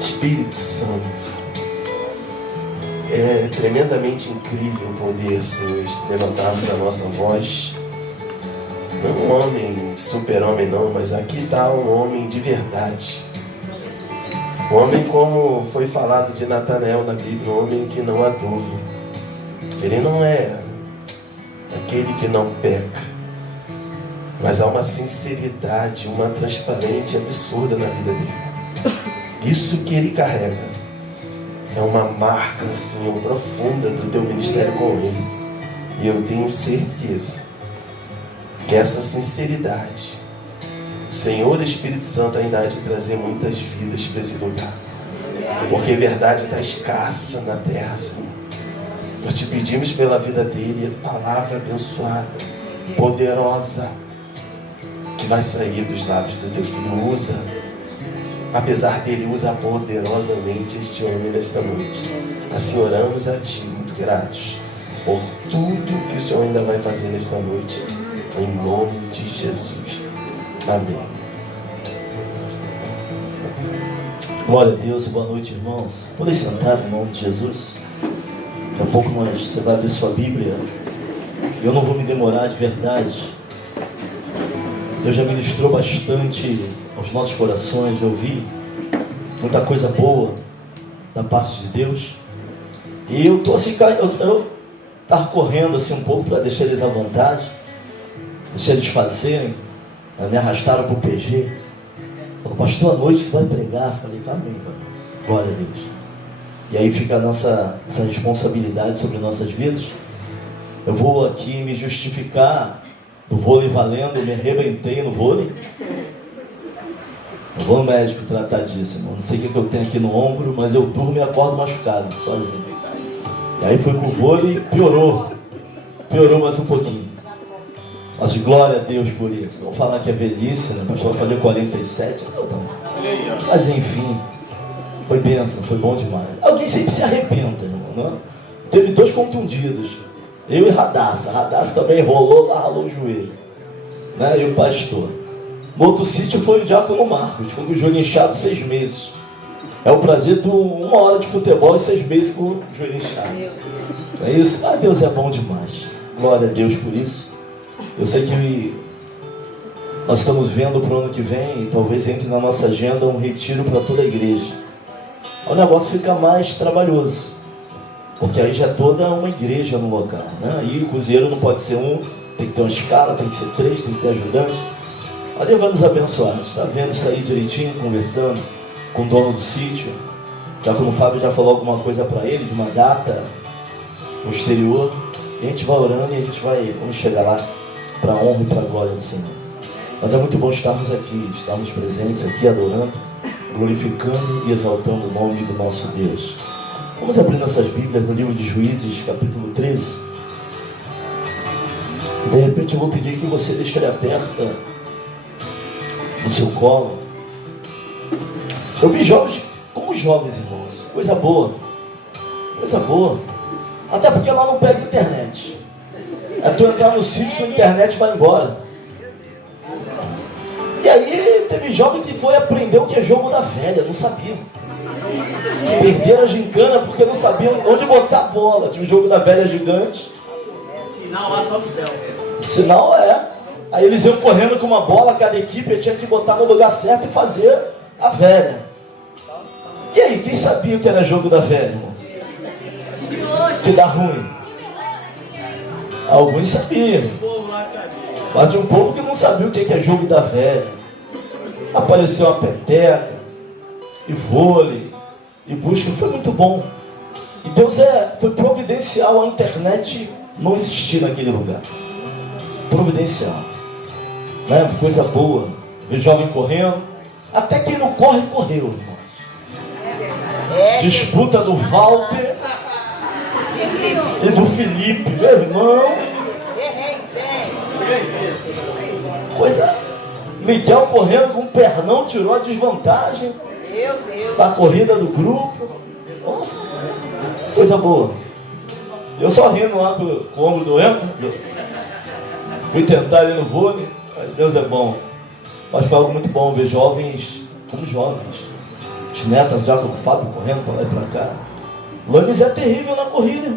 Espírito Santo, é tremendamente incrível poder, Senhor, levantarmos a nossa voz. Não um homem, super-homem não, mas aqui está um homem de verdade. Um homem como foi falado de Natanael na Bíblia, um homem que não há dúvida. Ele não é aquele que não peca, mas há uma sinceridade, uma transparência absurda na vida dele. Isso que ele carrega é uma marca, Senhor, profunda do teu ministério com ele. E eu tenho certeza que essa sinceridade, o Senhor Espírito Santo ainda há de trazer muitas vidas para esse lugar. Porque a verdade está escassa na terra, Senhor. Nós te pedimos pela vida dele, a palavra abençoada, poderosa, que vai sair dos lábios do teu filho. Usa, apesar dele, usa poderosamente este homem nesta noite. Assim oramos a ti, muito gratos por tudo que o Senhor ainda vai fazer nesta noite, em nome de Jesus. Amém. Glória a Deus, boa noite, irmãos. Podem sentar em nome de Jesus. Daqui a pouco você vai abrir sua Bíblia. Eu não vou me demorar de verdade. Deus já ministrou bastante aos nossos corações. Eu ouvi muita coisa boa da parte de Deus. E eu estou assim, eu estava correndo assim um pouco para deixar eles à vontade, deixar eles fazerem. Me arrastaram para o PG. Falou, pastor, à noite tu vai pregar? Falei, amém, glória a Deus. E aí fica essa responsabilidade sobre nossas vidas. Eu vou aqui me justificar do vôlei valendo, me arrebentei no vôlei. Eu vou no médico tratar disso, irmão. Não sei o que eu tenho aqui no ombro, mas eu durmo e acordo machucado, sozinho. E aí fui pro vôlei, piorou mais um pouquinho. Mas glória a Deus por isso. Vamos falar que é velhice, né? O pastor vai fazer 47. Mas enfim, foi bênção, foi bom demais. Alguém sempre se arrebenta, irmão, não? Teve 2 contundidos. Eu e Radassa. Radassa também ralou o joelho, né? E o pastor. No outro sítio foi o diácono Marcos. Foi com o joelho inchado 6 meses. É o prazer de 1 hora de futebol e 6 meses com o joelho inchado. É isso? Mas Deus é bom demais. Glória a Deus por isso. Eu sei que nós estamos vendo para o ano que vem, e talvez entre na nossa agenda um retiro para toda a igreja. O negócio fica mais trabalhoso, porque aí já é toda uma igreja no local, né? Aí o cozinheiro não pode ser um, tem que ter uma escala, tem que ser 3, tem que ter ajudante. Mas Deus vai nos abençoar. A gente está vendo isso aí direitinho, conversando com o dono do sítio. Já como o Fábio já falou alguma coisa para ele, de uma data posterior. E a gente vai orando e a gente vamos chegar lá para a honra e para a glória do Senhor. Mas é muito bom estarmos aqui, estarmos presentes aqui, adorando, glorificando e exaltando o nome do nosso Deus. Vamos abrir nossas Bíblias no livro de Juízes, capítulo 13. De repente eu vou pedir que você deixe ela aberta no seu colo. Eu vi jogos como jovens, irmãos. Coisa boa. Coisa boa. Até porque lá não pega internet. É tu entrar no sítio, a internet vai embora. E aí teve jovem que foi aprender o que é jogo da velha, não sabiam. Perderam a gincana porque não sabiam onde botar a bola. Tinha o jogo da velha gigante. Sinal lá só no céu. Sinal é. Aí eles iam correndo com uma bola, cada equipe tinha que botar no lugar certo e fazer a velha. E aí, quem sabia o que era jogo da velha, irmão? Que dá ruim. Alguns sabiam. Mas tinha um povo que não sabia o que é jogo da velha. Apareceu a peteca, e vôlei, e busca. Foi muito bom. E Deus foi providencial a internet não existir naquele lugar. Providencial. Né? Coisa boa. Ver jovem correndo. Até quem não corre, correu, irmãos. Disputa do Walter e do Felipe, meu irmão. Coisa. Miguel correndo com um pernão, tirou a desvantagem da corrida do grupo. Oh, coisa boa. Eu só rindo lá com o ombro doendo. Fui tentar ali no vôlei, mas Deus é bom. Mas foi algo muito bom ver jovens como jovens. Os netos já com o Fábio correndo para lá e para cá. Lannis é terrível na corrida.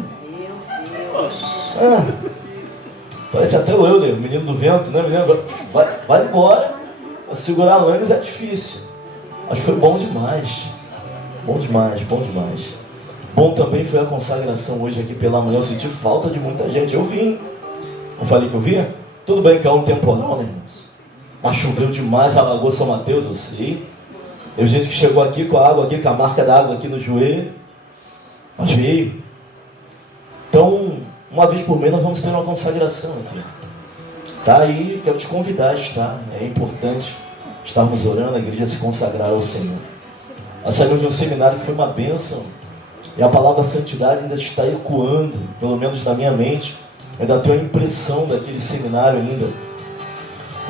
Parece até o Euler, o menino do vento, né? Menino, vai embora. Para segurar a Lannis é difícil. Mas foi bom demais. Bom demais, bom demais. Bom também foi a consagração hoje aqui pela manhã. Eu senti falta de muita gente. Eu vim. Não falei que eu vinha? Tudo bem que é um temporal, né, irmãos? Mas choveu demais a Lagoa São Mateus, eu sei. Teve gente que chegou aqui com a água aqui, com a marca da água aqui no joelho. Mas veio. Então, uma vez por mês nós vamos ter uma consagração aqui. Tá aí, quero te convidar a estar. É importante estarmos orando, a igreja se consagrar ao Senhor. Nós saímos de um seminário que foi uma bênção. E a palavra santidade ainda está ecoando, pelo menos na minha mente. Eu ainda tenho a impressão daquele seminário ainda.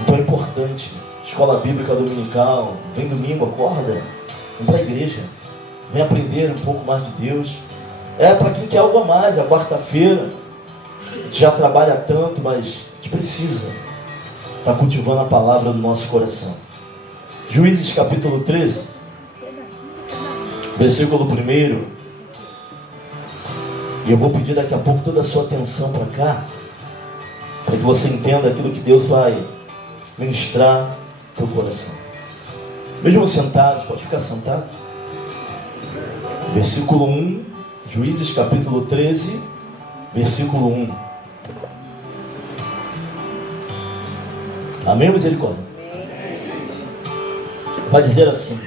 Então é importante. Escola Bíblica Dominical, vem domingo, acorda, vem para a igreja, vem aprender um pouco mais de Deus. É para quem quer algo a mais, a quarta-feira, a gente já trabalha tanto, mas a gente precisa estar cultivando a palavra no nosso coração. Juízes capítulo 13, versículo 1. E eu vou pedir daqui a pouco toda a sua atenção para cá, para que você entenda aquilo que Deus vai ministrar no teu coração. Mesmo sentado, pode ficar sentado. Versículo 1, Juízes capítulo 13, versículo 1. Amém, misericórdia? Vai dizer assim: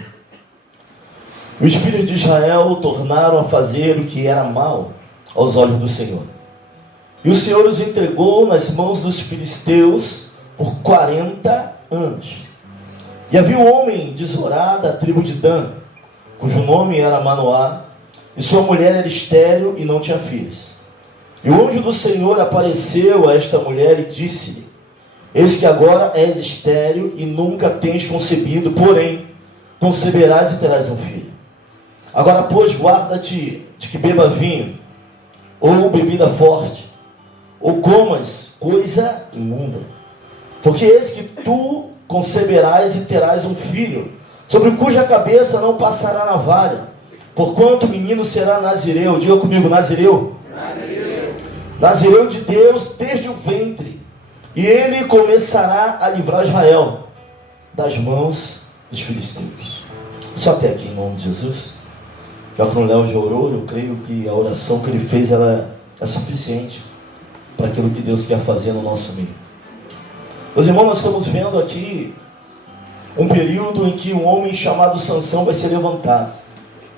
os filhos de Israel tornaram a fazer o que era mal aos olhos do Senhor. E o Senhor os entregou nas mãos dos filisteus por 40 anos. E havia um homem de Zorá, da tribo de Dan, cujo nome era Manoá, e sua mulher era estéril e não tinha filhos. E o anjo do Senhor apareceu a esta mulher e disse-lhe: eis que agora és estéril e nunca tens concebido, porém conceberás e terás um filho. Agora, pois, guarda-te de que beba vinho, ou bebida forte, ou comas coisa imunda. Porque eis que tu conceberás e terás um filho, sobre cuja cabeça não passará navalha, porquanto o menino será nazireu. Diga comigo, nazireu. Nazireu. Nazireu de Deus desde o ventre, e ele começará a livrar Israel das mãos dos filisteus. Só até aqui, em nome de Jesus. Já que o Léo já orou, eu creio que a oração que ele fez ela é suficiente para aquilo que Deus quer fazer no nosso meio. Meus irmãos, nós estamos vendo aqui um período em que um homem chamado Sansão vai ser levantado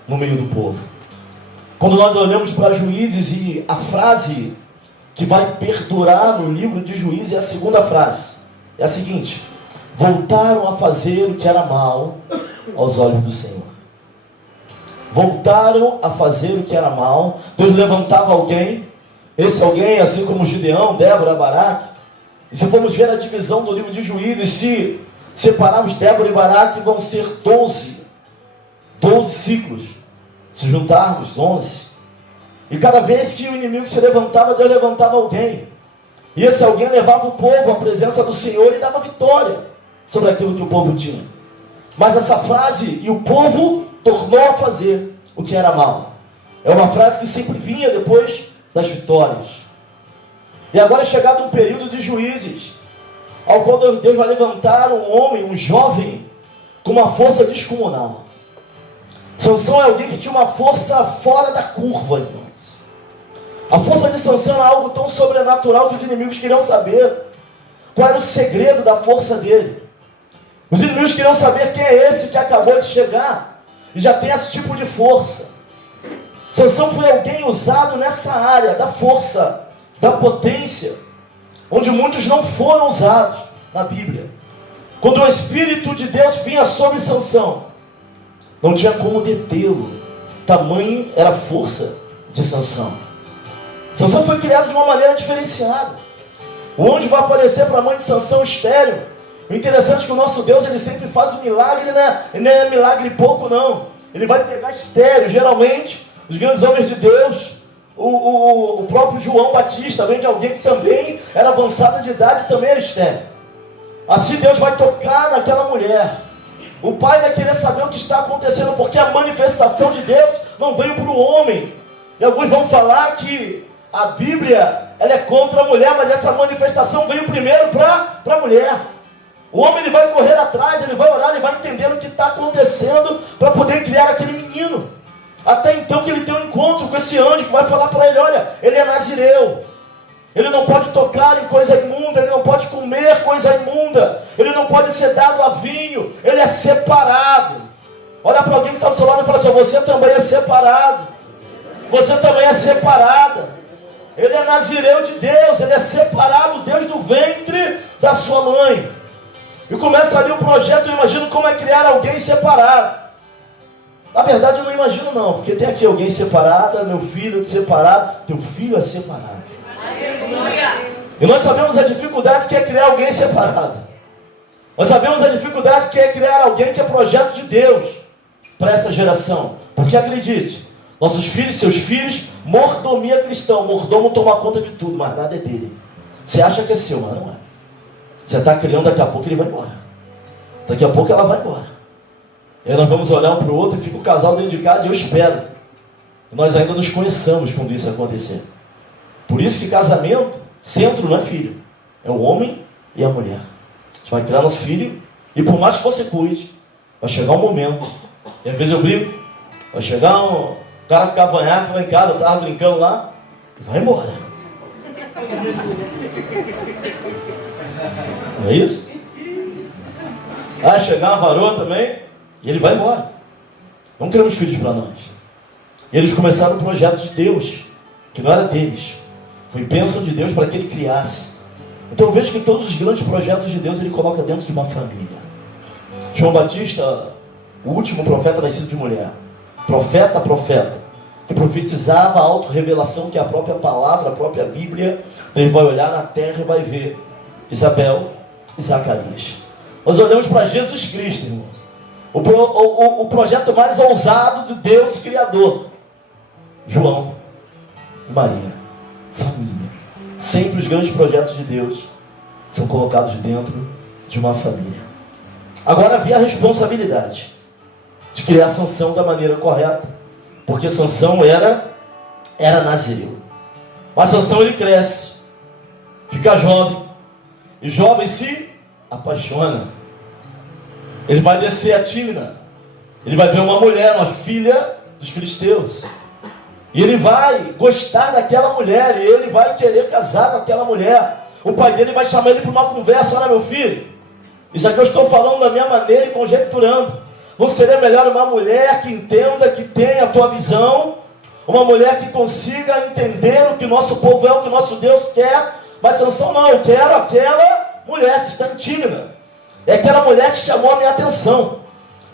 no meio do povo. Quando nós olhamos para Juízes, e a frase que vai perdurar no livro de Juízes é a segunda frase. É a seguinte: voltaram a fazer o que era mal aos olhos do Senhor. Voltaram a fazer o que era mal. Deus levantava alguém. Esse alguém, assim como Gideão, Débora, Baraque. E se formos ver a divisão do livro de Juízes, se separarmos Débora e Baraque, vão ser 12 ciclos. Se juntarmos, 11. E cada vez que o inimigo se levantava, Deus levantava alguém. E esse alguém levava o povo à presença do Senhor e dava vitória sobre aquilo que o povo tinha. Mas essa frase, e o povo tornou a fazer o que era mal, é uma frase que sempre vinha depois das vitórias. E agora é chegado um período de Juízes, ao qual Deus vai levantar um homem, um jovem, com uma força descomunal. Sansão é alguém que tinha uma força fora da curva, irmãos. A força de Sansão era algo tão sobrenatural que os inimigos queriam saber qual era o segredo da força dele. Os inimigos queriam saber quem é esse que acabou de chegar e já tem esse tipo de força. Sansão foi alguém usado nessa área da força, da potência, onde muitos não foram usados na Bíblia. Quando o Espírito de Deus vinha sobre Sansão, não tinha como detê-lo. Tamanho era a força de Sansão. Sansão foi criado de uma maneira diferenciada. O anjo vai aparecer para a mãe de Sansão estéril. O interessante é que o nosso Deus, ele sempre faz um milagre, né? Ele não é milagre pouco, não. Ele vai pegar estéril. Geralmente, os grandes homens de Deus, o próprio João Batista, vem de alguém que também era avançado de idade e também era estéril. Assim Deus vai tocar naquela mulher. O pai vai querer saber o que está acontecendo, porque a manifestação de Deus não veio para o homem. E alguns vão falar que a Bíblia ela é contra a mulher, mas essa manifestação veio primeiro para a mulher. O homem ele vai correr atrás, ele vai orar, ele vai entender o que está acontecendo para poder criar aquele menino. Até então que ele tem um encontro com esse anjo que vai falar para ele, olha, ele é nazireu. Ele não pode tocar em coisa imunda, ele não pode comer coisa imunda, ele não pode ser dado a vinho, ele é separado. Olha para alguém que está ao seu lado e fala assim, você também é separado. Você também é separada. Ele é nazireu de Deus, ele é separado, Deus do ventre da sua mãe. E começa ali o projeto, eu imagino como é criar alguém separado. Na verdade eu não imagino não, porque tem aqui alguém separado, meu filho separado, teu filho é separado. E nós sabemos a dificuldade que é criar alguém separado. Nós sabemos a dificuldade que é criar alguém que é projeto de Deus para essa geração. Porque acredite, nossos filhos, seus filhos, mordomia cristão, mordomo toma conta de tudo, mas nada é dele. Você acha que é seu, mas não é. Você está criando, daqui a pouco ele vai embora. Daqui a pouco ela vai embora. E aí nós vamos olhar um para o outro e fica o casal dentro de casa e eu espero que nós ainda nos conheçamos quando isso acontecer. Por isso que casamento, centro não é filho, é o homem e a mulher. A gente vai criar nosso filho e por mais que você cuide, vai chegar um momento, e às vezes eu brinco, vai chegar um cara com cavanhaque lá em casa, eu estava brincando lá, e vai embora. Não é isso? Vai chegar uma varoa também, e ele vai embora. Não queremos filhos para nós. E eles começaram um projeto de Deus, que não era deles. Foi bênção de Deus para que ele criasse. Então eu vejo que todos os grandes projetos de Deus ele coloca dentro de uma família. João Batista, o último profeta nascido de mulher, profeta, que profetizava a autorrevelação que é a própria palavra, a própria Bíblia. Ele vai olhar na terra e vai ver Isabel e Zacarias. Nós olhamos para Jesus Cristo, irmãos. O projeto mais ousado de Deus Criador. João e Maria. Família. Sempre os grandes projetos de Deus são colocados dentro de uma família. Agora havia a responsabilidade de criar Sansão da maneira correta, porque Sansão era nazireu. Mas Sansão ele cresce, fica jovem, e jovem se apaixona. Ele vai descer a Tímina, ele vai ver uma mulher, uma filha dos filisteus. E ele vai gostar daquela mulher, e ele vai querer casar com aquela mulher. O pai dele vai chamar ele para uma conversa, olha meu filho, isso aqui eu estou falando da minha maneira e conjecturando. Não seria melhor uma mulher que entenda, que tenha a tua visão, uma mulher que consiga entender o que nosso povo é, o que nosso Deus quer. Mas Sansão não, eu quero aquela mulher que está em Tímina. É aquela mulher que chamou a minha atenção.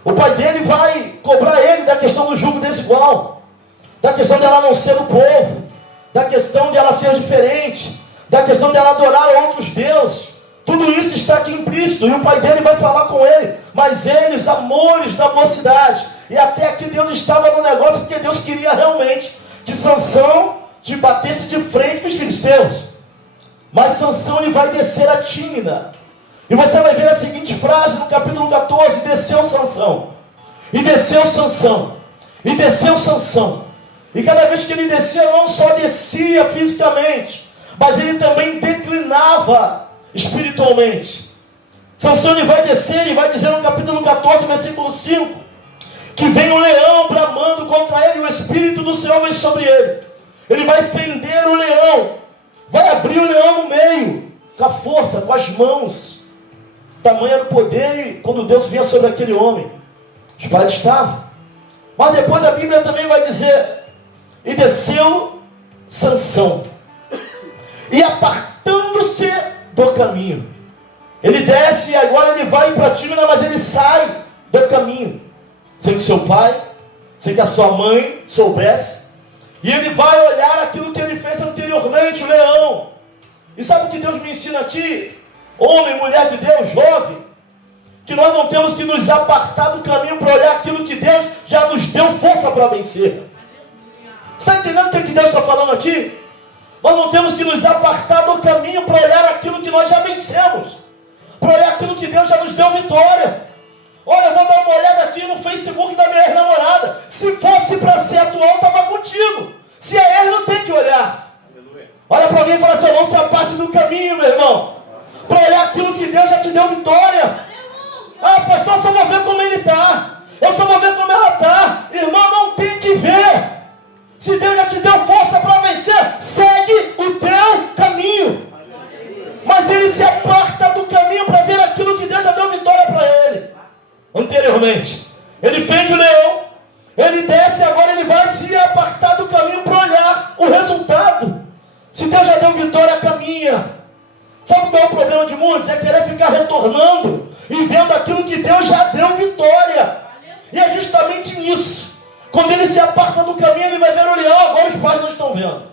O pai dele vai cobrar ele da questão do jugo desigual, da questão dela não ser do povo, da questão de ela ser diferente, da questão dela adorar outros deuses. Tudo isso está aqui implícito, e o pai dele vai falar com ele, mas ele, os amores da mocidade, e até aqui Deus estava no negócio, porque Deus queria realmente que Sansão te batesse de frente com os filisteus. Mas Sansão ele vai descer a Tímina, e você vai ver a seguinte frase no capítulo 14, desceu Sansão, e desceu Sansão, e desceu Sansão. E cada vez que ele descia, não só descia fisicamente, mas ele também declinava espiritualmente. Sansão ele vai descer e vai dizer no capítulo 14, versículo 5, que vem um leão bramando contra ele, e o Espírito do Senhor vem sobre ele. Ele vai fender o leão, vai abrir o leão no meio, com a força, com as mãos. Tamanho era o poder, e quando Deus vinha sobre aquele homem, os pais estavam. Mas depois a Bíblia também vai dizer, e desceu Sansão, e apartando-se do caminho. Ele desce e agora ele vai para Tímina, mas ele sai do caminho, sem que seu pai, sem que a sua mãe soubesse. E ele vai olhar aquilo que ele fez anteriormente, o leão. E sabe o que Deus me ensina aqui? Homem, mulher de Deus, jovem, que nós não temos que nos apartar do caminho para olhar aquilo que Deus já nos deu força para vencer. Está entendendo o que Deus está falando aqui? Nós não temos que nos apartar do caminho para olhar aquilo que nós já vencemos, para olhar aquilo que Deus já nos deu vitória. Olha, eu vou dar uma olhada aqui no Facebook da minha ex-namorada. Se fosse para ser atual, estava contigo. Se é ex, não tem que olhar. Olha para alguém e fala assim, não se aparte do caminho, meu irmão. Para olhar aquilo que Deus já te deu vitória. Ah, pastor, eu só vou ver como ele está. Eu só vou ver como ela está. Irmão, não tem que ver. Se Deus já te deu força para vencer, segue o teu caminho. Mas ele se aparta do caminho para ver aquilo que Deus já deu vitória para ele. Anteriormente, ele fez o leão, ele desce, agora ele vai se apartar do caminho para olhar o resultado. Se Deus já deu vitória, caminha. Sabe qual é o problema de muitos? É querer ficar retornando e vendo aquilo que Deus já deu vitória. E é justamente nisso. Quando ele se aparta do caminho, ele vai ver o leão, agora os pais não estão vendo.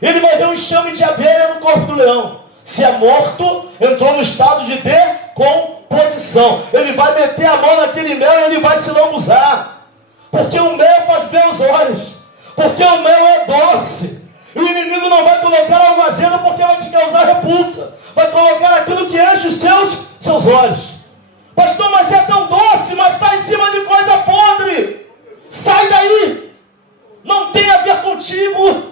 Ele vai ver um enxame de abelha no corpo do leão. Se é morto, entrou no estado de decomposição. Ele vai meter a mão naquele mel e ele vai se lambuzar. Porque o mel faz bem aos olhos. Porque o mel é doce. E o inimigo não vai colocar algo azedo porque vai te causar repulsa. Vai colocar aquilo que enche os seus olhos. Pastor, mas é tão doce, mas está em cima de coisa podre. Sai daí. Não tem a ver contigo.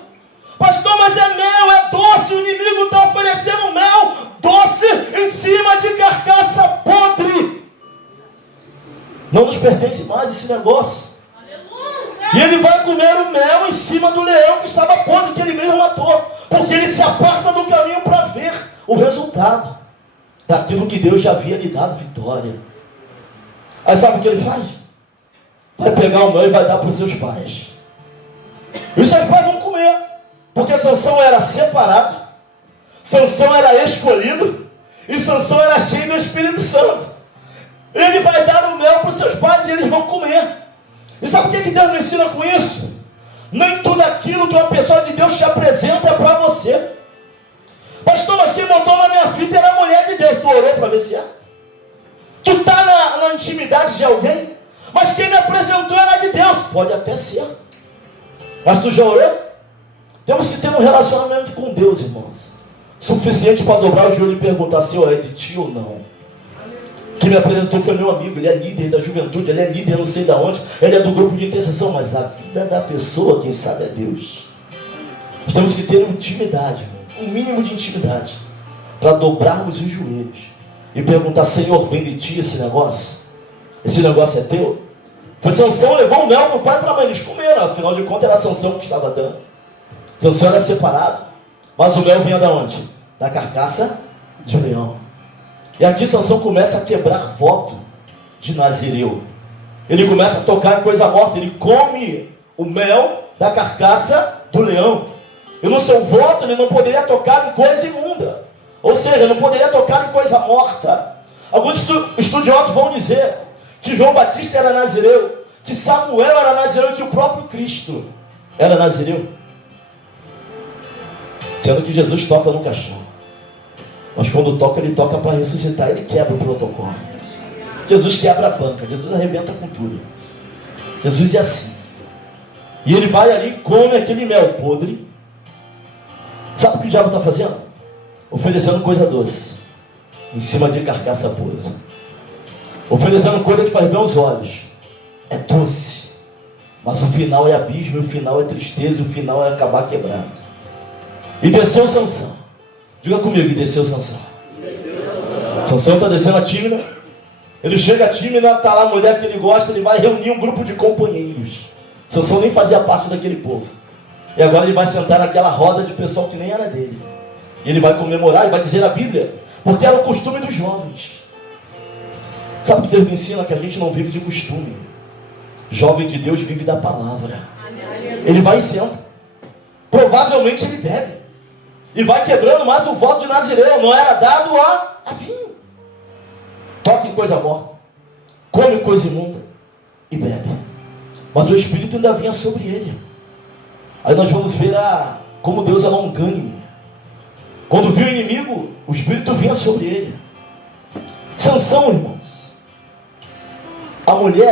Pastor, mas é mel, é doce. O inimigo está oferecendo mel doce em cima de carcaça podre. Não nos pertence mais esse negócio. E ele vai comer o mel em cima do leão que estava podre, que ele mesmo matou. Porque ele se aparta do caminho para ver o resultado daquilo que Deus já havia lhe dado vitória. Aí sabe o que ele faz? Vai pegar o mel e vai dar para os seus pais. E os seus pais vão comer. Porque Sansão era separado, Sansão era escolhido, e Sansão era cheio do Espírito Santo. Ele vai dar o mel para os seus pais e eles vão comer. E sabe o que Deus me ensina com isso? Nem tudo aquilo que uma pessoa de Deus te apresenta é para você. Pastor, mas quem botou na minha fita era a mulher de Deus. Tu orou para ver se é? Tu está na intimidade de alguém? Mas quem me apresentou era de Deus. Pode até ser. Mas tu já orou? Temos que ter um relacionamento com Deus, irmãos, suficiente para dobrar o joelho e perguntar se é de ti ou não. Quem me apresentou foi meu amigo, ele é líder da juventude, ele é líder não sei de onde, ele é do grupo de intercessão, mas a vida da pessoa, quem sabe, é Deus. Nós temos que ter intimidade, um mínimo de intimidade, para dobrarmos os joelhos e perguntar, Senhor, vem de ti esse negócio? Esse negócio é teu? Foi Sansão, levou o mel para o pai e para a mãe, eles comeram, afinal de contas era Sansão que estava dando. Sansão era separado, mas o mel vinha de onde? Da carcaça de leão. E aqui Sansão começa a quebrar voto de Nazireu. Ele começa a tocar em coisa morta, ele come o mel da carcaça do leão. E no seu voto ele não poderia tocar em coisa imunda. Ou seja, não poderia tocar em coisa morta. Alguns estudiosos vão dizer que João Batista era Nazireu, que Samuel era Nazireu e que o próprio Cristo era Nazireu. Sendo que Jesus toca no cachorro. Mas quando toca, ele toca para ressuscitar, ele quebra o protocolo. Jesus quebra a banca, Jesus arrebenta com tudo. Jesus é assim. E ele vai ali e come aquele mel podre. Sabe o que o diabo está fazendo? Oferecendo coisa doce em cima de carcaça podre. Oferecendo coisa que faz bem aos olhos. É doce. Mas o final é abismo, o final é tristeza, o final é acabar quebrado. E desceu Sansão. Diga comigo, e desceu Sansão. Sansão está descendo a Tímina. Ele chega a Tímina, está lá a mulher que ele gosta, ele vai reunir um grupo de companheiros. Sansão nem fazia parte daquele povo. E agora ele vai sentar naquela roda de pessoal que nem era dele. E ele vai comemorar e vai dizer a Bíblia, porque era o costume dos jovens. Sabe o que Deus me ensina? Que a gente não vive de costume. Jovem de Deus vive da palavra. Ele vai e senta. Provavelmente ele bebe. E vai quebrando mais o voto de Nazireu. Não era dado a vinho. Toca em coisa morta. Come coisa imunda. E bebe. Mas o Espírito ainda vinha sobre ele. Aí nós vamos ver como Deus é longânime. Quando viu o inimigo, o Espírito vinha sobre ele. Sansão, irmãos.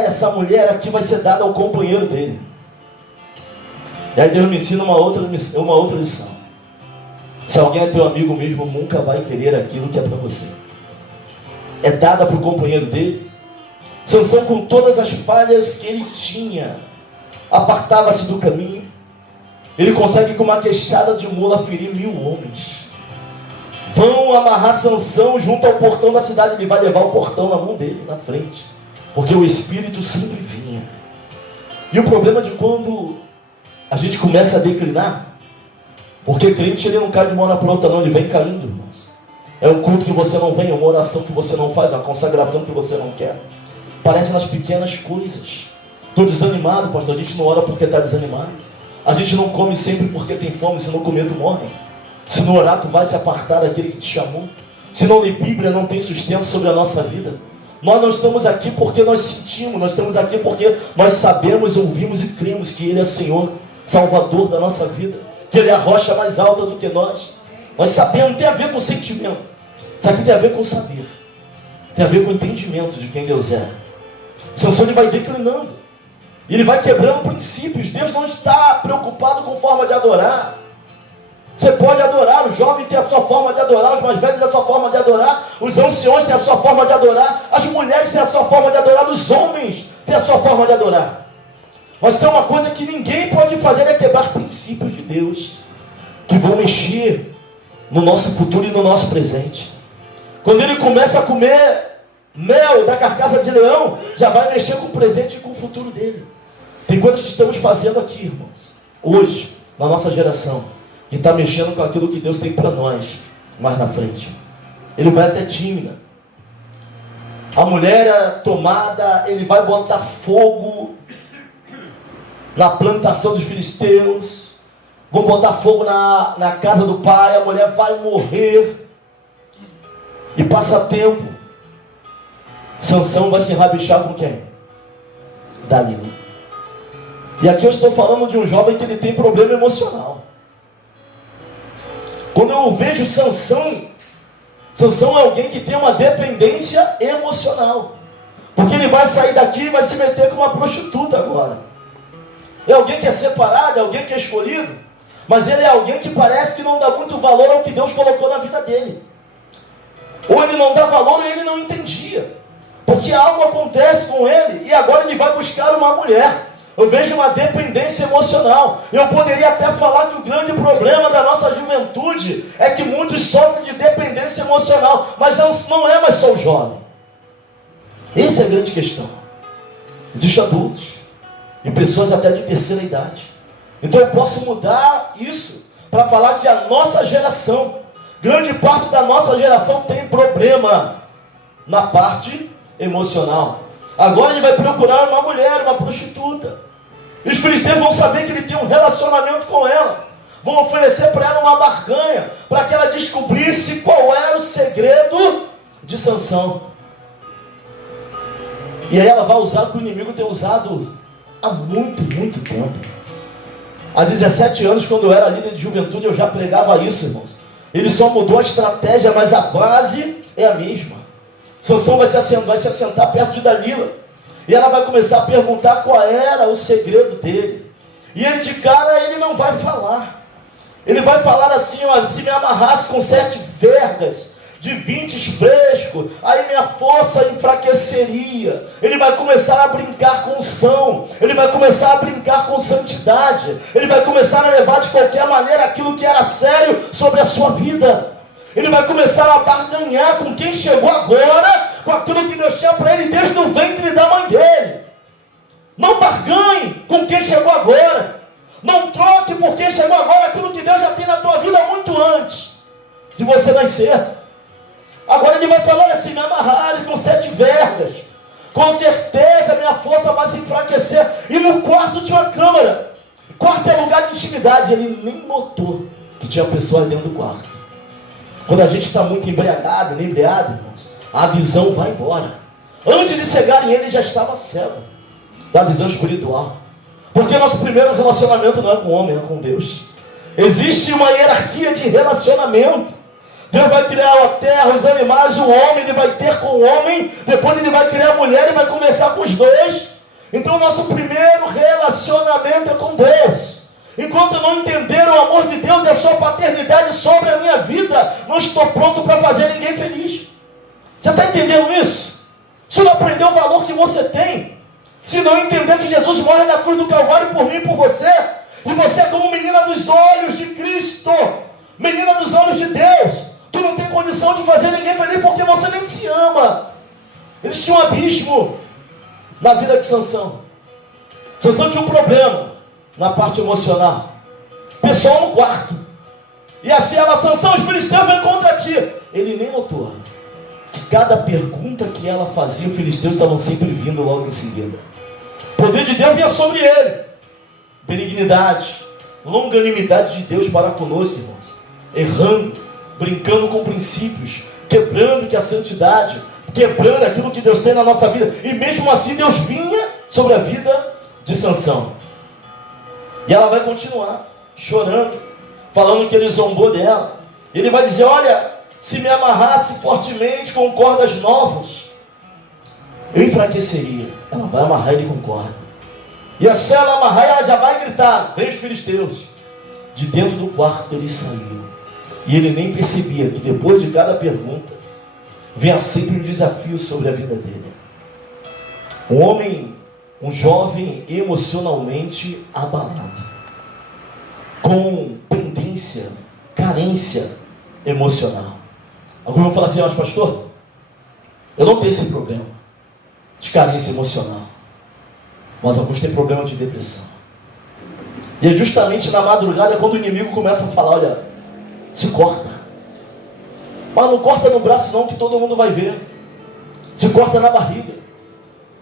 Essa mulher aqui vai ser dada ao companheiro dele. E aí Deus me ensina uma outra lição. Se alguém é teu amigo mesmo, nunca vai querer aquilo que é para você. É dada para o companheiro dele. Sansão, com todas as falhas que ele tinha, apartava-se do caminho. Ele consegue com uma queixada de mula ferir 1000 homens. Vão amarrar Sansão junto ao portão da cidade. Ele vai levar o portão na mão dele, na frente, porque o espírito sempre vinha. E o problema de quando a gente começa a declinar, porque crente ele não cai de uma hora para outra não, ele vem caindo, irmãos. É um culto que você não vem, é uma oração que você não faz, uma consagração que você não quer. Parece nas pequenas coisas. Estou desanimado, pastor, a gente não ora porque está desanimado. A gente não come sempre porque tem fome, se não comer tu morre. Se não orar tu vai se apartar daquele que te chamou. Se não ler Bíblia não tem sustento sobre a nossa vida. Nós não estamos aqui porque nós sentimos, nós estamos aqui porque nós sabemos, ouvimos e cremos que Ele é o Senhor, Salvador da nossa vida, que Ele é a rocha mais alta do que nós. Nós sabemos, não tem a ver com sentimento, isso aqui tem a ver com saber, tem a ver com o entendimento de quem Deus é. Sansão ele vai declinando, ele vai quebrando princípios. Deus não está preocupado com forma de adorar. Você pode adorar, o jovem tem a sua forma de adorar, os mais velhos têm a sua forma de adorar, os anciões têm a sua forma de adorar, as mulheres têm a sua forma de adorar, os homens têm a sua forma de adorar. Mas tem uma coisa que ninguém pode fazer, é quebrar princípios de Deus, que vão mexer no nosso futuro e no nosso presente. Quando ele começa a comer mel da carcaça de leão, já vai mexer com o presente e com o futuro dele. Tem coisas que estamos fazendo aqui, irmãos, hoje, na nossa geração, que está mexendo com aquilo que Deus tem para nós mais na frente. Ele vai até Tímina. A mulher é tomada, ele vai botar fogo na plantação dos filisteus, vão botar fogo na casa do pai, a mulher vai morrer. E passa tempo, Sansão vai se rabichar com quem? Dalila. E aqui eu estou falando de um jovem que ele tem problema emocional. Quando eu vejo Sansão é alguém que tem uma dependência emocional. Porque ele vai sair daqui e vai se meter com uma prostituta agora. É alguém que é separado, é alguém que é escolhido, mas ele é alguém que parece que não dá muito valor ao que Deus colocou na vida dele. Ou ele não dá valor ou ele não entendia. Porque algo acontece com ele e agora ele vai buscar uma mulher. Eu vejo uma dependência emocional. Eu poderia até falar que o grande problema da nossa juventude é que muitos sofrem de dependência emocional, mas não é mais só o jovem. Essa é a grande questão. Existem adultos e pessoas até de terceira idade. Então eu posso mudar isso para falar que a nossa geração, grande parte da nossa geração tem problema na parte emocional. Agora ele vai procurar uma mulher, uma prostituta. E os filisteus vão saber que ele tem um relacionamento com ela. Vão oferecer para ela uma barganha, para que ela descobrisse qual era o segredo de Sansão. E aí ela vai usar o que o inimigo tem usado há muito tempo. Há 17 anos, quando eu era líder de juventude, eu já pregava isso, irmãos. Ele só mudou a estratégia, mas a base é a mesma. Sansão vai se assentar perto de Dalila. E ela vai começar a perguntar qual era o segredo dele. E ele de cara, ele não vai falar. Ele vai falar assim, olha, se me amarrasse com 7 vergas de 20 frescos, aí minha força enfraqueceria. Ele vai começar a brincar com unção. Ele vai começar a brincar com santidade. Ele vai começar a levar de qualquer maneira aquilo que era sério sobre a sua vida. Ele vai começar a barganhar com quem chegou agora, com aquilo que Deus tinha para ele desde o ventre da mãe dele. Não barganhe com quem chegou agora. Não troque por quem chegou agora aquilo que Deus já tem na tua vida muito antes de você nascer. Agora ele vai falar assim, me amarrarem com 7 vergas. Com certeza minha força vai se enfraquecer. E no quarto tinha uma câmara. Quarto é lugar de intimidade. Ele nem notou que tinha pessoa dentro do quarto. Quando a gente está muito embriagado, irmãos, a visão vai embora. Antes de chegarem ele já estava cego da visão espiritual. Porque nosso primeiro relacionamento não é com o homem, é com Deus. Existe uma hierarquia de relacionamento. Deus vai criar a terra, os animais, o homem, ele vai ter com o homem, depois ele vai criar a mulher e vai começar com os dois. Então o nosso primeiro relacionamento é com Deus. Enquanto eu não entender o amor de Deus e a sua paternidade sobre a minha vida, não estou pronto para fazer ninguém feliz. Você está entendendo isso? Se não aprender o valor que você tem, se não entender que Jesus morre na cruz do Calvário por mim e por você, e você é como menina dos olhos de Cristo, menina dos olhos de Deus, tu não tem condição de fazer ninguém feliz porque você nem se ama. Existia um abismo na vida de Sansão. Sansão tinha um problema na parte emocional. Pessoal no quarto. E assim ela, Sansão, os filisteus vêm contra ti. Ele nem notou que cada pergunta que ela fazia, os filisteus estavam sempre vindo logo em seguida. O poder de Deus vinha sobre ele. Benignidade, longanimidade de Deus para conosco, irmãos. Errando, brincando com princípios, quebrando que a santidade, quebrando aquilo que Deus tem na nossa vida. E mesmo assim Deus vinha sobre a vida de Sansão. E ela vai continuar chorando, falando que ele zombou dela. Ele vai dizer, olha, se me amarrasse fortemente com cordas novas, eu enfraqueceria. Ela vai amarrar ele com corda. E assim ela amarrar, ela já vai gritar, vem os filisteus. De dentro do quarto ele saiu. E ele nem percebia que depois de cada pergunta, vinha sempre um desafio sobre a vida dele. Um homem, um jovem emocionalmente abalado, com pendência, carência emocional. Alguns vão falar assim, mas pastor, eu não tenho esse problema de carência emocional, mas alguns têm problema de depressão. E é justamente na madrugada quando o inimigo começa a falar, olha, se corta. Mas não corta no braço não, que todo mundo vai ver. Se corta na barriga.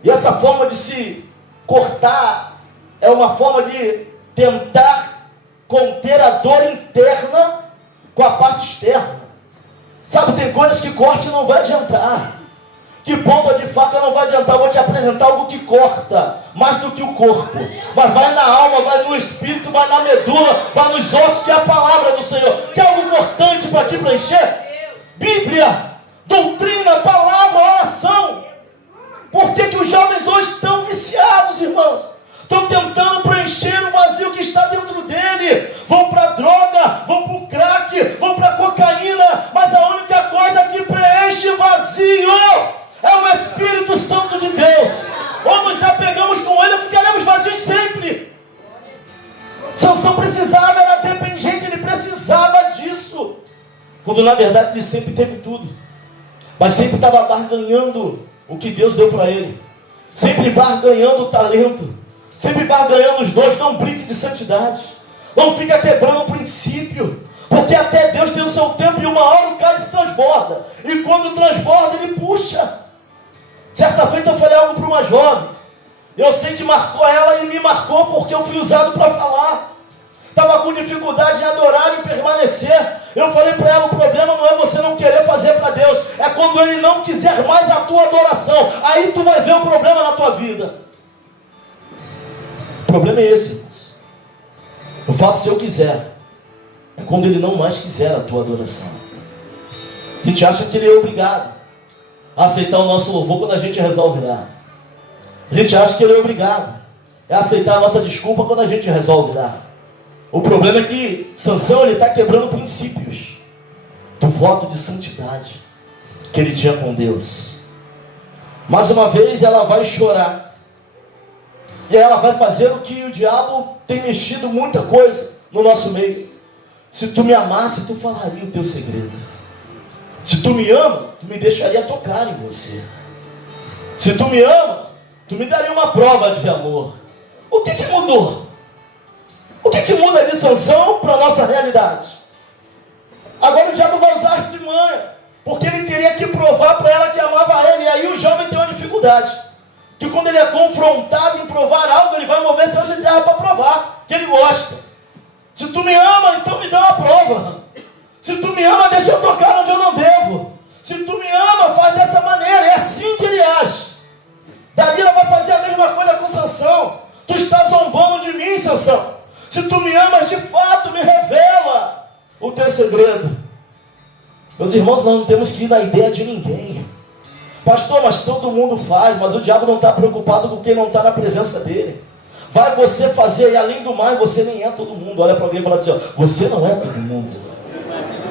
E essa forma de se cortar é uma forma de tentar conter a dor interna com a parte externa. Sabe, tem coisas que corte não vai adiantar. Que ponta de faca não vai adiantar. Eu vou te apresentar algo que corta mais do que o corpo. Mas vai na alma, vai no espírito, vai na medula, vai nos ossos, que é a palavra do Senhor. Que é algo cortante para te preencher? Bíblia, doutrina, palavra, oração. Por que os jovens hoje estão viciados, irmãos? Estão tentando preencher o vazio que está dentro dele. Vão para a droga, vão para o crack, vão para a cocaína. Mas a única coisa que preenche o vazio é o Espírito Santo de Deus. Ou nos apegamos com ele ou ficaremos vazios sempre. Sansão precisava, era dependente, ele precisava disso. Quando na verdade ele sempre teve tudo. Mas sempre estava barganhando o que Deus deu para ele. Sempre barganhando o talento. Sempre barganhando os dons. Não brinque de santidade. Não fica quebrando o princípio. Porque até Deus tem o seu tempo e uma hora o cálice transborda. E quando transborda ele puxa. Certa feita eu falei algo para uma jovem. Eu sei que marcou ela e me marcou porque eu fui usado para falar. Estava com dificuldade em adorar e permanecer. Eu falei para ela, o problema não é você não querer fazer para Deus. É quando Ele não quiser mais a tua adoração. Aí tu vai ver o problema na tua vida. O problema é esse, irmãos. Eu faço se eu quiser. É quando Ele não mais quiser a tua adoração. A gente acha que Ele é obrigado a aceitar o nosso louvor quando a gente resolve dar. A gente acha que Ele é obrigado a aceitar a nossa desculpa quando a gente resolve dar. O problema é que Sansão está quebrando princípios do voto de santidade que ele tinha com Deus. Mais uma vez ela vai chorar. E ela vai fazer o que o diabo tem mexido muita coisa no nosso meio. Se tu me amasse, tu falaria o teu segredo. Se tu me ama, tu me deixaria tocar em você. Se tu me ama, tu me daria uma prova de amor. O que mudou? O que muda de Sansão para a nossa realidade? Agora o diabo vai usar artimanha, porque ele teria que provar para ela que amava ele. E aí o jovem tem uma dificuldade, que quando ele é confrontado em provar algo, ele vai mover céus e terra para provar que ele gosta. Se tu me ama, então me dá uma prova. Se tu me ama, deixa eu tocar onde eu não devo. Se tu me ama, faz dessa maneira. É assim que ele age. Dalila vai fazer a mesma coisa com Sansão. Tu está zombando de mim, Sansão. Se tu me amas de fato, me revela o teu segredo. Meus irmãos, nós não temos que ir na ideia de ninguém. Pastor, mas todo mundo faz, mas o diabo não está preocupado com quem não está na presença dele. Vai você fazer, e além do mais, você nem é todo mundo. Olha para alguém e fala assim, ó, você não é todo mundo.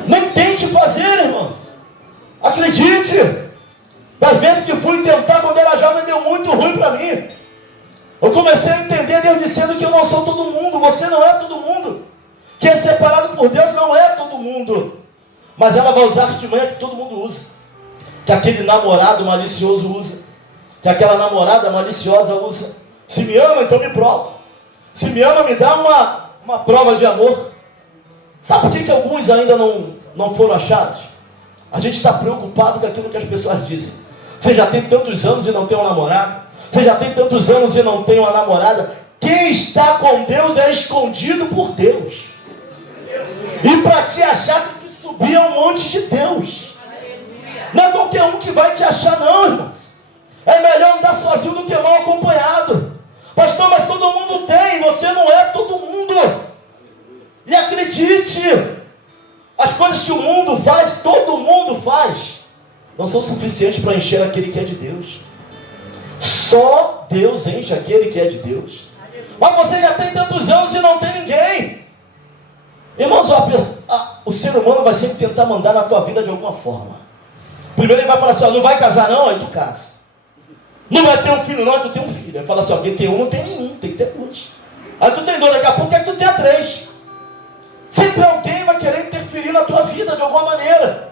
Nem tente fazer, irmãos. Acredite. Das vezes que fui tentar, quando para mim. Eu comecei a entender Deus dizendo que eu não sou todo mundo, você não é todo mundo. Quem é separado por Deus não é todo mundo. Mas ela vai usar a artimanha que todo mundo usa. Que aquele namorado malicioso usa. Que aquela namorada maliciosa usa. Se me ama, então me prova. Se me ama, me dá uma prova de amor. Sabe por que alguns ainda não foram achados? A gente está preocupado com aquilo que as pessoas dizem. Você já tem tantos anos e não tem um namorado? Você já tem tantos anos e não tem uma namorada? Quem está com Deus é escondido por Deus. E para te achar tem que subir a um monte de Deus. Não é qualquer um que vai te achar não, irmãos. É melhor andar sozinho do que mal acompanhado. Pastor, mas todo mundo tem, você não é todo mundo. E acredite, as coisas que o mundo faz, todo mundo faz, não são suficientes para encher aquele que é de Deus. Só Deus enche aquele que é de Deus. Mas você já tem tantos anos e não tem ninguém. Irmãos, o ser humano vai sempre tentar mandar na tua vida de alguma forma. Primeiro ele vai falar assim, não vai casar não, aí tu casa. Não vai ter um filho não, aí tu tem um filho. Ele fala assim, alguém tem um, não tem nenhum, tem que ter dois. Aí tu tem dois, daqui a pouco quer que tu tenha três. Sempre alguém vai querer interferir na tua vida de alguma maneira.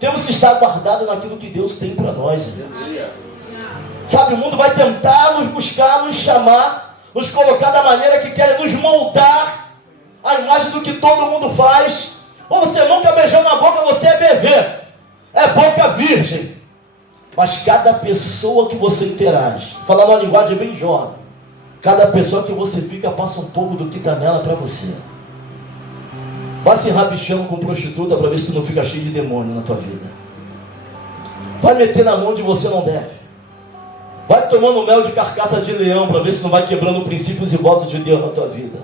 Temos que estar guardados naquilo que Deus tem para nós, irmãos. Sabe, o mundo vai tentar nos buscar, nos chamar, nos colocar da maneira que querem, nos moldar a imagem do que todo mundo faz. Ou você nunca beijou na boca, você é bebê, é boca virgem. Mas cada pessoa que você interage, falando uma linguagem bem jovem, cada pessoa que você fica passa um pouco do que está nela para você. Vai se rabichando com prostituta para ver se tu não fica cheio de demônio na tua vida. Vai meter na mão de você não deve. Vai tomando mel de carcaça de leão para ver se não vai quebrando princípios e votos de Deus na tua vida.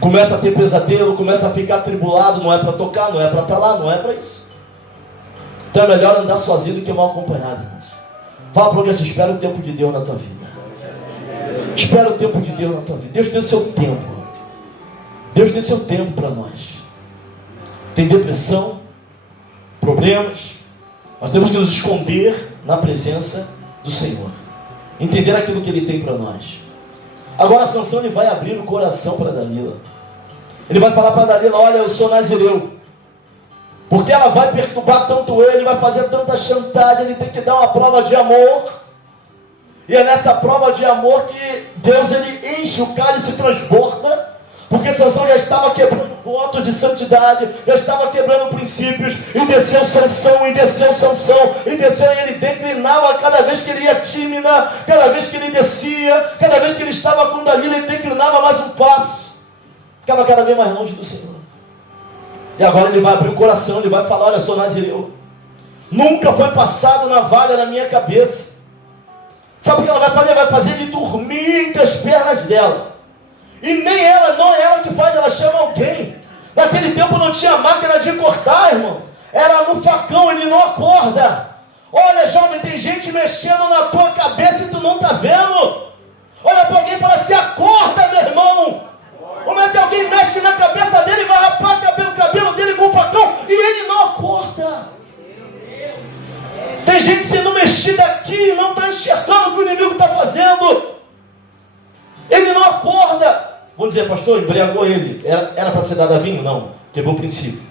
Começa a ter pesadelo, começa a ficar atribulado, não é para tocar, não é para estar lá, não é para isso. Então é melhor andar sozinho do que mal acompanhado, irmãos. Fala para alguém assim, espera o tempo de Deus na tua vida. Espera o tempo de Deus na tua vida. Deus tem o seu tempo. Deus tem seu tempo para nós. Tem depressão, problemas. Nós temos que nos esconder na presença do Senhor. Entender aquilo que Ele tem para nós. Agora Sansão ele vai abrir o coração para Dalila. Ele vai falar para Dalila, olha, eu sou nazireu. Porque ela vai perturbar tanto ele, vai fazer tanta chantagem, ele tem que dar uma prova de amor. E é nessa prova de amor que Deus ele enche o cálice e transborda. Porque Sansão já estava quebrando votos de santidade, já estava quebrando princípios, e desceu Sansão, e desceu Sansão, e desceu, e ele declinava cada vez que ele ia tímida, cada vez que ele descia, cada vez que ele estava com Dalila, ele declinava mais um passo, ficava cada vez mais longe do Senhor. E agora ele vai abrir o coração, ele vai falar, olha, sou nazireu, nunca foi passado navalha na minha cabeça. Sabe o que ela vai fazer? Vai fazer ele dormir entre as pernas dela. E nem ela, não é ela que faz, ela chama alguém. Naquele tempo não tinha máquina de cortar, irmão. Era no facão, ele não acorda. Olha, jovem, tem gente mexendo na tua cabeça e tu não está vendo. Olha para alguém e fala assim, acorda, meu irmão. Como é que alguém mexe na cabeça dele, vai rapar o cabelo dele com o facão e ele não acorda? Tem gente sendo mexida aqui e não está enxergando o que o inimigo está fazendo. Ele não acorda. Vamos dizer, pastor, embriagou ele. Era para ser dado a vinho? Não. Quebrou o princípio.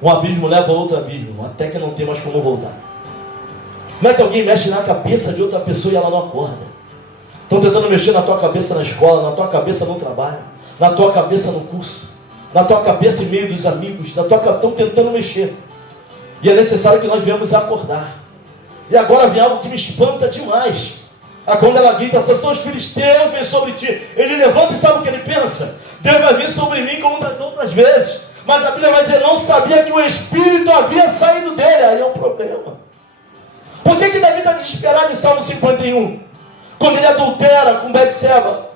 Um abismo leva a outro abismo, até que não tem mais como voltar. Como é que alguém mexe na cabeça de outra pessoa e ela não acorda? Estão tentando mexer na tua cabeça na escola, na tua cabeça no trabalho, na tua cabeça no curso, na tua cabeça em meio dos amigos, estão tentando mexer. E é necessário que nós venhamos acordar. E agora vem algo que me espanta demais. Quando ela grita, são os filisteus, vem sobre ti. Ele levanta e sabe o que ele pensa? Deus vai vir sobre mim como das outras vezes. Mas a Bíblia vai dizer, não sabia que o Espírito havia saído dele. Aí é um problema. Por que Davi está desesperado em Salmo 51? Quando ele adultera com Betseba.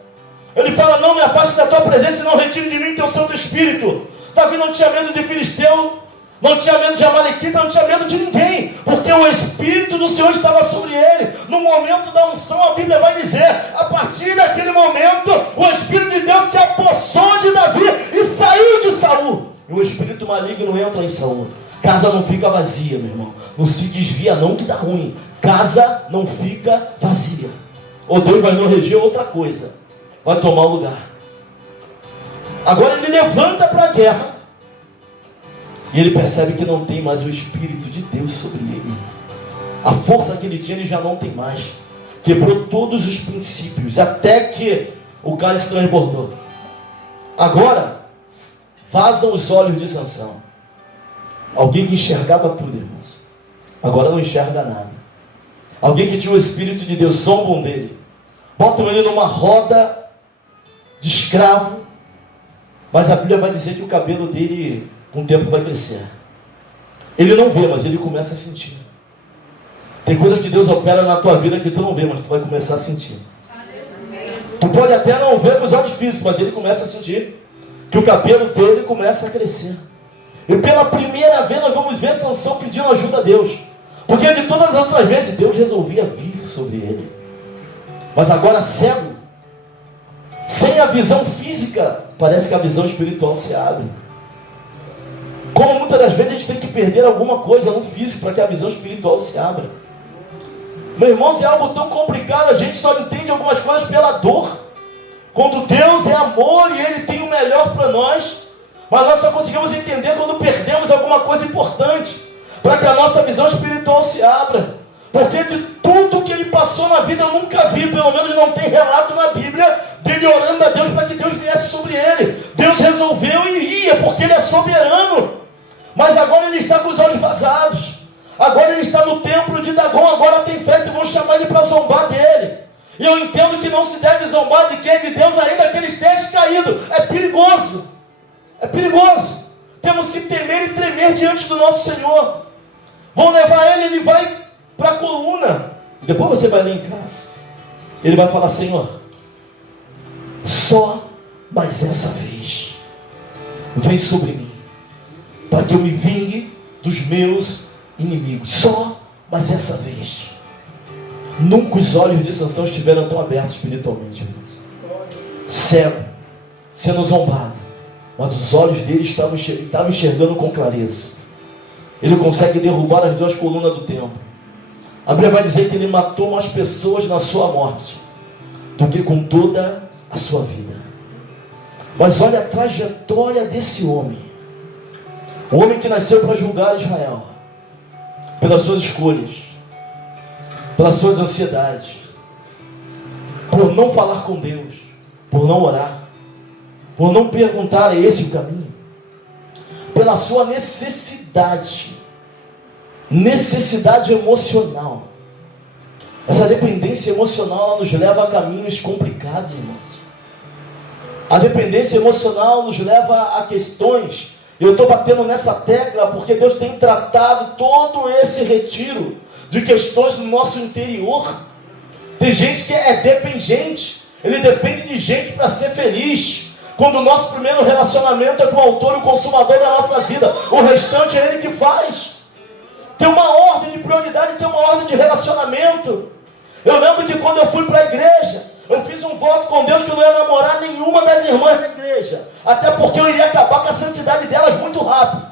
Ele fala, não me afaste da tua presença e não retire de mim teu Santo Espírito. Davi não tinha medo de filisteu, não tinha medo de amalequita, não tinha medo de ninguém, porque o Espírito do Senhor estava sobre ele. No momento da unção, a Bíblia vai dizer, a partir daquele momento, o Espírito de Deus se apossou de Davi e saiu de Saul. E o Espírito maligno entra em Saul. Casa não fica vazia, meu irmão. Não se desvia não que dá ruim. Casa não fica vazia. ou Deus vai não reger outra coisa, vai tomar o lugar. Agora ele levanta para a guerra, e ele percebe que não tem mais o Espírito de Deus sobre ele. A força que ele tinha, ele já não tem mais. Quebrou todos os princípios, até que o cálice transbordou. Agora, vazam os olhos de Sansão. Alguém que enxergava tudo, irmãos, agora não enxerga nada. Alguém que tinha o Espírito de Deus, zombam dele, botam ele numa roda de escravo, mas a Bíblia vai dizer que o cabelo dele, com o tempo, vai crescer. Ele não vê, mas ele começa a sentir. Tem coisas que Deus opera na tua vida que tu não vê, mas tu vai começar a sentir. Tu pode até não ver com os olhos físicos, mas ele começa a sentir que o cabelo dele começa a crescer. E pela primeira vez nós vamos ver Sansão pedindo ajuda a Deus. Porque de todas as outras vezes Deus resolvia vir sobre ele. Mas agora cego, sem a visão física, parece que a visão espiritual se abre. Como muitas das vezes a gente tem que perder alguma coisa no físico para que a visão espiritual se abra. Meus irmãos, é algo tão complicado, a gente só entende algumas coisas pela dor. Quando Deus é amor e Ele tem o melhor para nós, mas nós só conseguimos entender quando perdemos alguma coisa importante, para que a nossa visão espiritual se abra. Porque de tudo que ele passou na vida eu nunca vi, pelo menos não tem relato na Bíblia, dele orando a Deus para que Deus viesse sobre ele. Deus resolveu e ia, porque ele é soberano. Mas agora ele está com os olhos vazados. Agora ele está no templo de Dagon, agora tem festa e vão chamar ele para zombar dele. E eu entendo que não se deve zombar de quem? De Deus, ainda que ele esteja caído. É perigoso. É perigoso. Temos que temer e tremer diante do nosso Senhor. Vão levar ele vai para a coluna. Depois você vai ler em casa. Ele vai falar: Senhor, só mais essa vez vem sobre mim, para que eu me vingue dos meus inimigos. Só mais essa vez. Nunca os olhos de Sansão estiveram tão abertos espiritualmente, irmãos. Cego, sendo zombado, mas os olhos dele estavam enxergando com clareza. Ele consegue derrubar as duas colunas do templo. A Bíblia vai dizer que ele matou mais pessoas na sua morte do que com toda a sua vida. Mas olha a trajetória desse homem. O homem que nasceu para julgar Israel, pelas suas escolhas, pelas suas ansiedades, por não falar com Deus, por não orar, por não perguntar: é esse o caminho? Pela sua necessidade emocional. Essa dependência emocional, ela nos leva a caminhos complicados, irmãos. A dependência emocional nos leva a questões. Eu estou batendo nessa tecla porque Deus tem tratado todo esse retiro de questões no nosso interior. Tem gente que é dependente, ele depende de gente para ser feliz, quando o nosso primeiro relacionamento é com o autor e o consumador da nossa vida. O restante é ele que faz. Tem uma ordem de prioridade, tem uma ordem de relacionamento. Eu lembro que quando eu fui para a igreja, eu fiz um voto com Deus que eu não ia namorar nenhuma das irmãs da igreja, até porque eu iria acabar com a santidade delas muito rápido.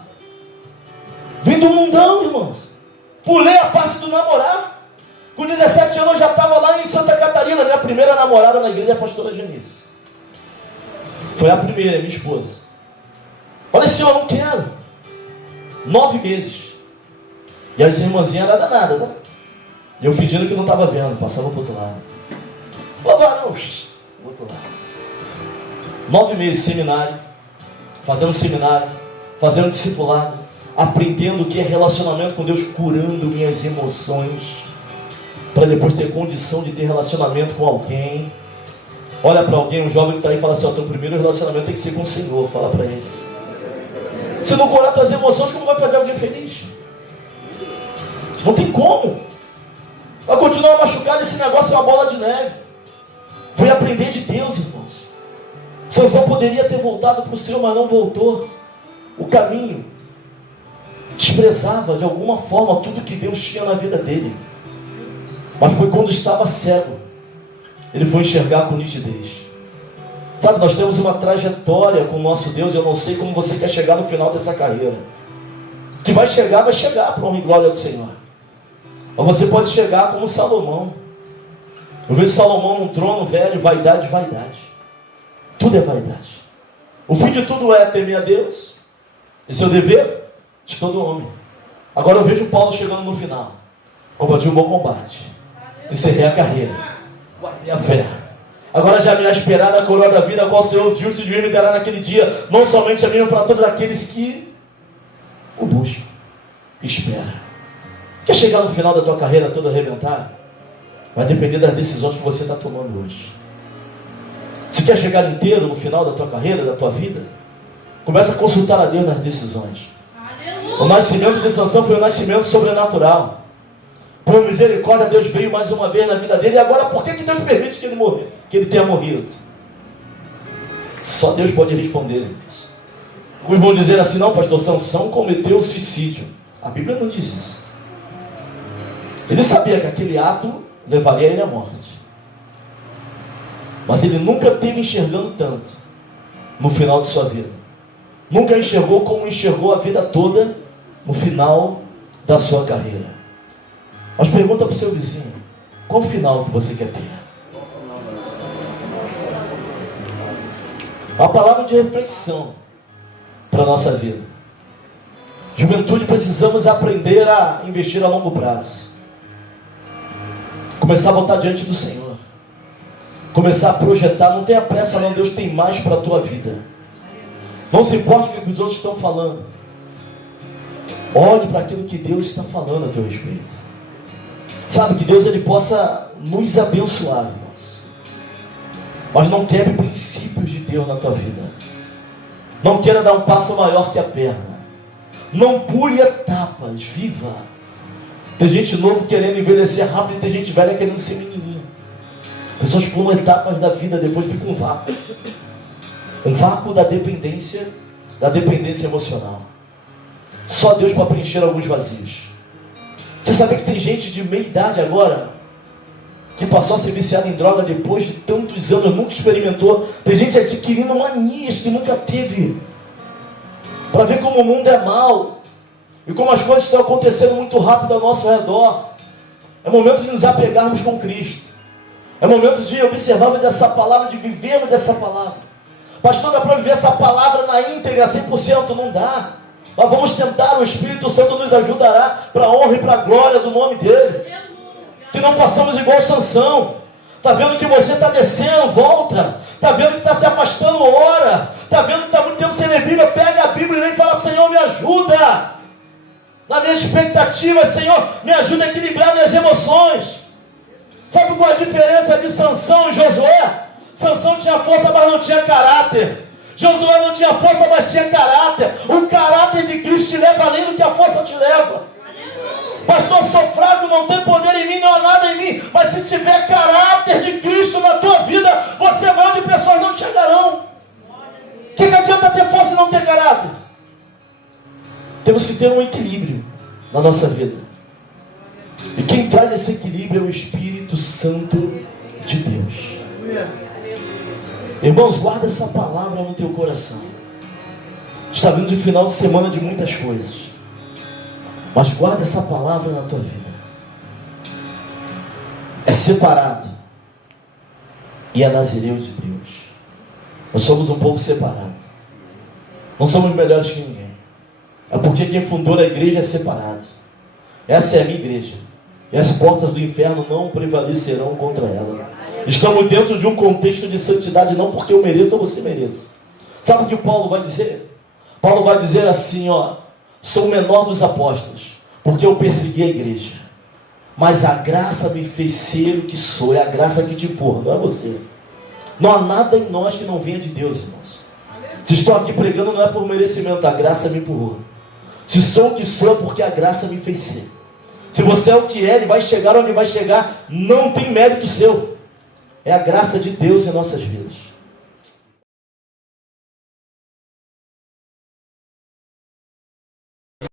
Vim do mundão, irmãos. Pulei a parte do namorar. Com 17 anos eu já estava lá em Santa Catarina. Minha primeira namorada na igreja é a pastora Janice. Foi a primeira, minha esposa. Falei assim: eu não quero. 9 meses. E as irmãzinhas eram danadas, né? E eu fingindo que não estava vendo, passava para o outro lado. Ô varão, outro lado. 9 meses de seminário, fazendo seminário, fazendo discipulado, aprendendo o que é relacionamento com Deus, curando minhas emoções, para depois ter condição de ter relacionamento com alguém. Olha para alguém, um jovem que está aí e fala assim: ó, teu primeiro relacionamento tem que ser com o Senhor. Fala para ele. Se não curar tuas emoções, como vai fazer alguém feliz? Não tem como. Vai continuar machucado, esse negócio é uma bola de neve. Foi aprender de Deus, irmãos. Sansão poderia ter voltado para o Senhor, mas não voltou. O caminho desprezava de alguma forma tudo que Deus tinha na vida dele. Mas foi quando estava cego, ele foi enxergar com nitidez. Sabe, nós temos uma trajetória com o nosso Deus. Eu não sei como você quer chegar no final dessa carreira. Que vai chegar para a honra e glória do Senhor. Mas você pode chegar como Salomão. Eu vejo Salomão num trono velho, vaidade, vaidade. Tudo é vaidade. O fim de tudo é temer a Deus. Esse é o dever de todo homem. Agora eu vejo Paulo chegando no final. Combati um bom combate. Encerrei a carreira. Guardei a fé. Agora já me há esperado a coroa da vida, a qual o Senhor justo e divino me dará naquele dia. Não somente a mim, mas para todos aqueles que o buscam. Espera. Quer chegar no final da tua carreira toda arrebentada? Vai depender das decisões que você está tomando hoje. Se quer chegar inteiro no final da tua carreira, da tua vida, começa a consultar a Deus nas decisões. O nascimento de Sansão foi um nascimento sobrenatural. Por misericórdia, Deus veio mais uma vez na vida dele. E agora, por que Deus permite que ele morra? Que ele tenha morrido? Só Deus pode responder isso. Alguns vão dizer assim: não, pastor, Sansão cometeu suicídio. A Bíblia não diz isso. Ele sabia que aquele ato levaria ele à morte. Mas ele nunca teve enxergando tanto no final de sua vida. Nunca enxergou como enxergou a vida toda no final da sua carreira. Mas pergunta para o seu vizinho: qual o final que você quer ter? Uma palavra de reflexão para a nossa vida. Juventude, precisamos aprender a investir a longo prazo. Começar a botar diante do Senhor. Começar a projetar. Não tenha pressa não, Deus tem mais para a tua vida. Não se importe com o que os outros estão falando. Olhe para aquilo que Deus está falando a teu respeito. Sabe, que Deus ele possa nos abençoar, irmãos. Mas não quebre princípios de Deus na tua vida. Não queira dar um passo maior que a perna. Não pule etapas, viva. Tem gente nova querendo envelhecer rápido e tem gente velha querendo ser menininho. Pessoas pulam etapas da vida, depois fica um vácuo. Um vácuo da dependência emocional. Só Deus para preencher alguns vazios. Você sabia que tem gente de meia idade agora que passou a ser viciada em droga depois de tantos anos, nunca experimentou? Tem gente adquirindo manias que nunca teve. Para ver como o mundo é mau e como as coisas estão acontecendo muito rápido ao nosso redor. É momento de nos apegarmos com Cristo. É momento de observarmos essa palavra, de vivermos dessa palavra. Pastor, dá para viver essa palavra na íntegra, 100%? Não dá. Mas vamos tentar, o Espírito Santo nos ajudará para a honra e para a glória do nome dEle. Que não façamos igual Sansão. Está vendo que você está descendo, volta. Está vendo que está se afastando, ora. Está vendo que está muito tempo sem ler Bíblia, pega a Bíblia e fala: Senhor, me ajuda. Na minha expectativa, Senhor, me ajuda a equilibrar minhas emoções. Sabe qual a diferença de Sansão e Josué? Sansão tinha força, mas não tinha caráter. Josué não tinha força, mas tinha caráter. O caráter de Cristo te leva além do que a força te leva. Pastor, sou fraco, não tem poder em mim, não há nada em mim. Mas se tiver caráter de Cristo na tua vida, você vai onde pessoas não chegarão. O que adianta ter força e não ter caráter? Temos que ter um equilíbrio na nossa vida. E quem traz esse equilíbrio é o Espírito Santo de Deus. Irmãos, guarda essa palavra no teu coração. Está vindo de final de semana de muitas coisas, mas guarda essa palavra na tua vida. É separado e é nazireu de Deus. Nós somos um povo separado. Não somos melhores que ninguém. É porque quem fundou a igreja é separado. Essa é a minha igreja. E as portas do inferno não prevalecerão contra ela. Estamos dentro de um contexto de santidade, não porque eu mereça ou você mereça. Sabe o que Paulo vai dizer? Paulo vai dizer assim, ó: sou o menor dos apóstolos, porque eu persegui a igreja. Mas a graça me fez ser o que sou. É a graça que te empurra, não é você. Não há nada em nós que não venha de Deus, irmãos. Se estou aqui pregando, não é por merecimento, a graça me empurrou. Se sou o que sou, é porque a graça me fez ser. Se você é o que é, ele vai chegar onde vai chegar, não tem mérito seu. É a graça de Deus em nossas vidas.